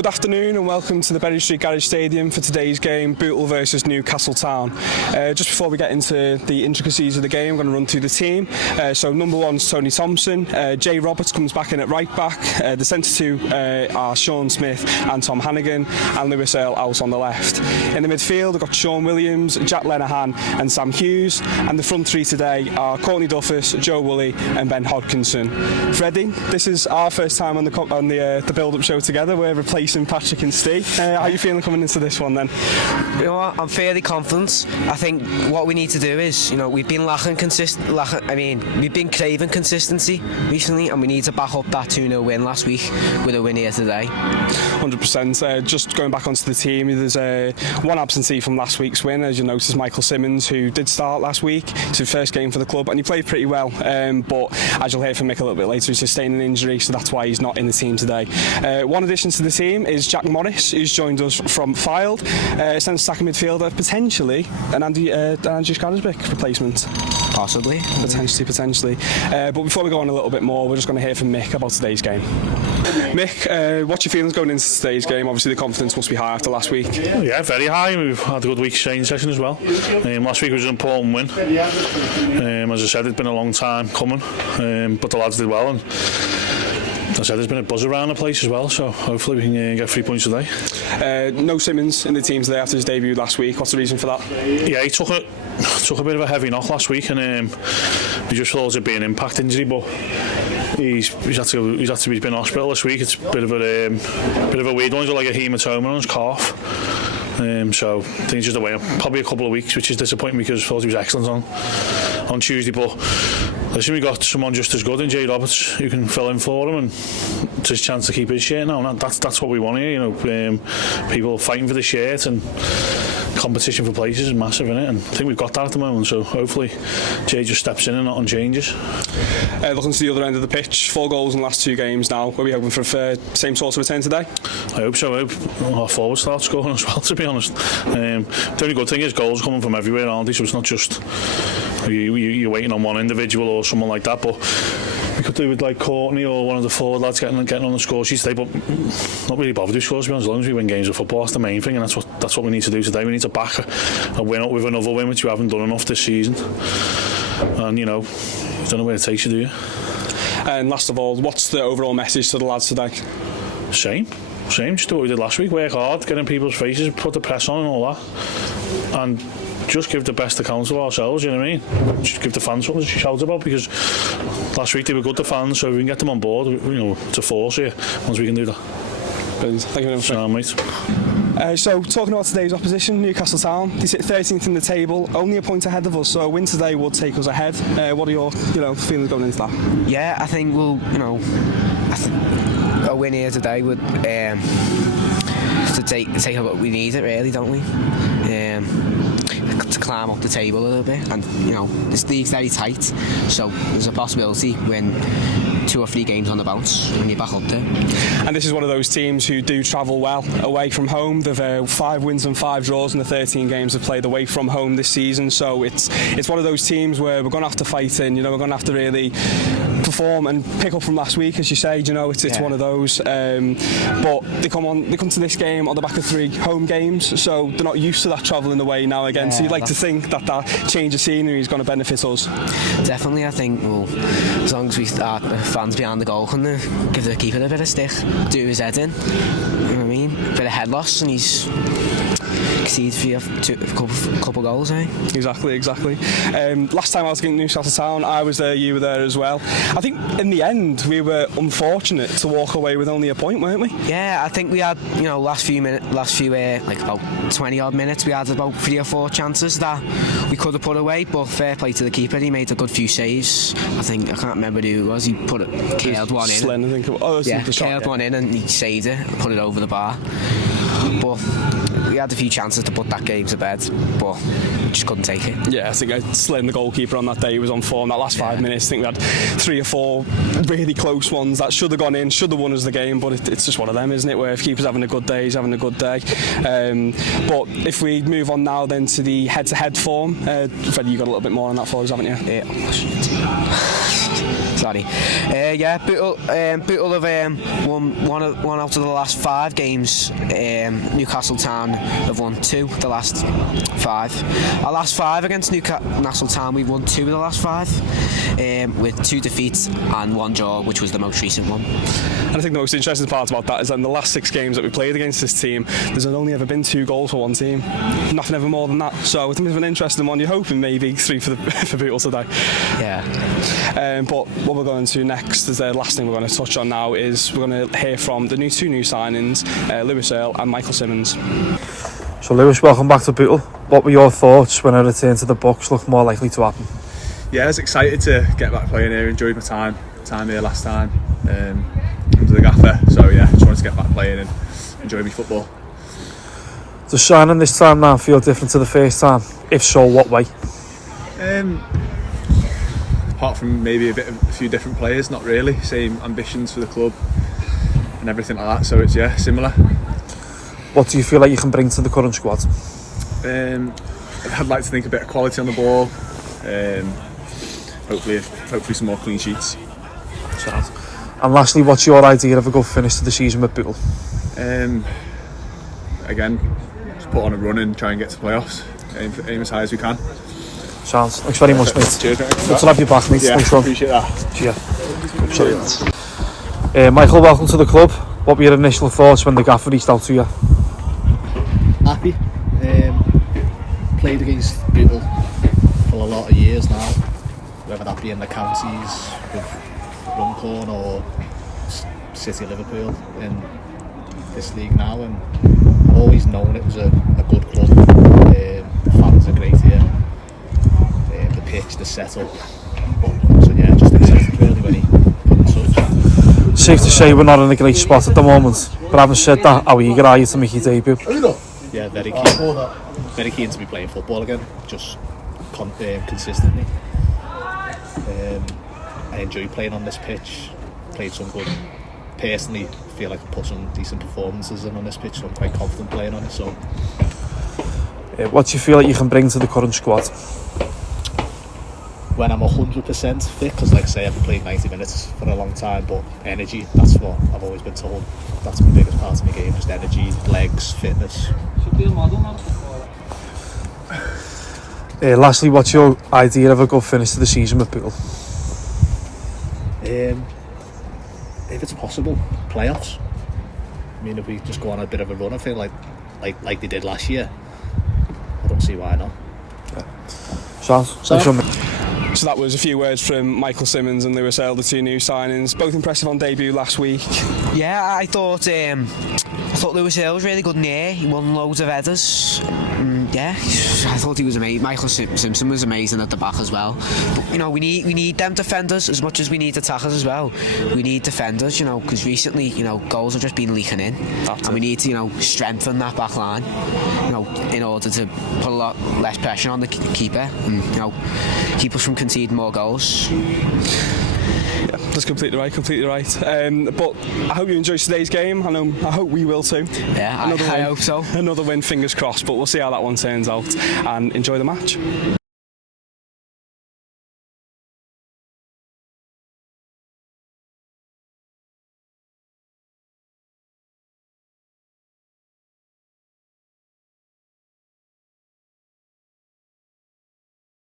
Good afternoon and welcome to the Berry Street Garage Stadium for today's game, Bootle versus Newcastle Town. Just before we get into the intricacies of the game, I'm going to run through the team. So number one's Tony Thompson, Jay Roberts comes back in at right back, the centre two are Sean Smith and Tom Hannigan, and Lewis Earle out on the left. In the midfield we've got Sean Williams, Jack Lenahan and Sam Hughes, and the front three today are Courtney Duffus, Joe Woolley and Ben Hodkinson. Freddie, this is our first time on the build-up show together. We're replacing Patrick and Steve. How are you feeling coming into this one then? You know what, I'm fairly confident. I think what we need to do is, we've been we've been craving consistency recently, and we need to back up that 2-0 win last week with a win here today. 100%. Just going back onto the team, there's one absentee from last week's win, as you noticed, Michael Simmons, who did start last week. It's his first game for the club and he played pretty well, but as you'll hear from Mick a little bit later, he's sustained an injury, so that's why he's not in the team today. One addition to the team is Jack Morris, who's joined us from Fylde, centre-attacking midfielder, potentially an Andrew Scarisbrick replacement. Possibly. Potentially. But before we go on a little bit more, we're just going to hear from Mick about today's game. Mick, what's your feelings going into today's game? Obviously the confidence must be high after last week. Yeah, very high. We've had a good week's training session as well. Last week was an important win. As I said, it's been a long time coming, but the lads did well, and as I said, there's been a buzz around the place as well, so hopefully we can get 3 points today. No Simmons in the team today after his debut last week. What's the reason for that? Yeah, he took a bit of a heavy knock last week, and we just thought it'd be an impact injury, but he's been in hospital this week. It's a bit of a weird one. He's got like a haematoma on his calf. So I think he's just away probably a couple of weeks, which is disappointing because I thought he was excellent on Tuesday. But listen, we got someone just as good in Jay Roberts who can fill in for him, and it's his chance to keep his shirt now. And that's what we want here. People fighting for the shirt, and competition for places is massive in it, and I think we've got that at the moment. So hopefully Jay just steps in and nothing changes. Looking to the other end of the pitch, 4 goals in the last 2 games now. Are we hoping for a same sort of return today? I hope so. I hope our forwards start scoring as well, to be honest. The only good thing is goals coming from everywhere, aren't they? So it's not just you're waiting on one individual or someone like that, but we could do with like Courtney or one of the forward lads getting on the score sheet today, but not really bothered who scores, to be honest. As long as we win games of football, that's the main thing, and that's what we need to do today. We need to back a win up with another win, which we haven't done enough this season. And you don't know where it takes you, do you? And last of all, what's the overall message to the lads today? Same, just do what we did last week. Work hard, get in people's faces, put the press on and all that, and just give the best account of ourselves, you know what I mean? Just give the fans something to shout about, because last week they were good, the fans, so if we can get them on board, it's a force here once we can do that. Brilliant. Thank you very much. Mate. So talking about today's opposition, Newcastle Town, they sit 13th in the table, only a point ahead of us, so a win today will take us ahead. What are your feelings going into that? Yeah, I think a win here today would to take what we need it, really, don't we? To climb up the table a little bit, and this league's very tight, so there's a possibility when 2 or 3 games on the bounce when you're back up there. And this is one of those teams who do travel well away from home. They've 5 wins and 5 draws in the 13 games they've played away from home this season, so it's one of those teams where we're going to have to fight in. We're going to have to really perform and pick up from last week, as you say. It's one of those, but they come to this game on the back of 3 home games, so they're not used to that travelling away now again. So you'd like to think that change of scenery is going to benefit us. Definitely. I think as long as we start fans behind the goal can give the keeper a bit of stick, do his head in, you know what I mean, a bit of head loss, and he's concedes a couple goals, eh? Exactly. Last time I was against Newcastle Town, I was there, you were there as well. I think in the end we were unfortunate to walk away with only a point, weren't we? Yeah, I think we had last few like about 20 odd minutes, we had about 3 or 4 chances that we could have put away, but fair play to the keeper, he made a good few saves. I can't remember who it was, he curled one in. Slyn, I think it was. Curled one in and he saved it and put it over the bar. But we had a few chances to put that game to bed, but we just couldn't take it. Yeah, I think Slyn, the goalkeeper on that day, was on form. That last 5 minutes, I think we had 3 or 4 really close ones that should have gone in, should have won us the game, but it's just one of them, isn't it, where if keeper's having a good day, he's having a good day. But if we move on now then to the head-to-head form, Freddie, you got a little bit more on that for us, haven't you? Yeah. Sorry. Yeah, Bootle have won one out of the last 5 games. Newcastle Town have won 2 the last 5. Our last 5 against Newcastle Town, we've won 2 of the last 5, with 2 defeats and 1 draw, which was the most recent one. And I think the most interesting part about that is that in the last 6 games that we played against this team, there's only ever been 2 goals for one team. Nothing ever more than that. So I think it's an interesting one. You're hoping maybe 3 for Bootle today. Yeah. But what we're going to next is the last thing we're going to touch on now is we're going to hear from the 2 new signings, Lewis Earle and Michael Simmons. So Lewis, welcome back to Bootle. What were your thoughts when a return to the box looked more likely to happen? Yeah, I was excited to get back playing here. Enjoyed my time here last time under the gaffer. So yeah, just wanted to get back playing and enjoy my football. Does signing this time now feel different to the first time? If so, what way? Apart from maybe a few different players, not really. Same ambitions for the club and everything like that. So it's similar. What do you feel like you can bring to the current squad? I'd like to think a bit of quality on the ball. Hopefully some more clean sheets. And lastly, what's your idea of a good finish to the season with Bootle? Again, just put on a run and try and get to playoffs. Aim as high as we can. Sounds. Thanks very much, mate. Cheers, mate. Good to have you back, mate. Yeah, Thanks, Ron. appreciate that. Cheers. Michael, welcome to the club. What were your initial thoughts when the gaffer reached out to you? Happy. Played against Bootle for a lot of years now, whether that be in the counties with Runcorn or City Liverpool in this league now, and I've always known it was a good club. The fans are great here, the pitch, the setup. So yeah, just excited really when he got in touch. Safe to say we're not in a great spot at the moment, but having said that, how eager are you to make your debut? Yeah, very keen. Very keen to be playing football again, just consistently. I enjoy playing on this pitch. Played some good. Personally, feel like I put some decent performances in on this pitch, so I'm quite confident playing on it. So, what do you feel like you can bring to the current squad? when I'm 100% fit, because like I say, I've played 90 minutes for a long time, but energy, that's what I've always been told. That's my biggest part of my game, just energy, legs, fitness. Lastly, what's your idea of a good finish to the season with Bootle? If it's possible, playoffs. I mean, if we just go on a bit of a run, I feel like they did last year, I don't see why not. So that was a few words from Michael Simmons and Lewis Earle, the two new signings, both impressive on debut last week. Yeah, I thought Lewis Earle was really good in the air. He won loads of headers. Yeah, I thought he was amazing. Michael Simpson was amazing at the back as well. But, you know, we need them defenders as much as we need attackers as well. We need defenders, you know, because recently, you know, goals have just been leaking in. We need to, you know, strengthen that back line, you know, in order to put a lot less pressure on the keeper and, you know, keep us from conceding more goals. Yeah, that's completely right. But I hope you enjoyed today's game. I hope we will too. Yeah, I hope so. Another win, fingers crossed, but we'll see how that one turns out, and enjoy the match.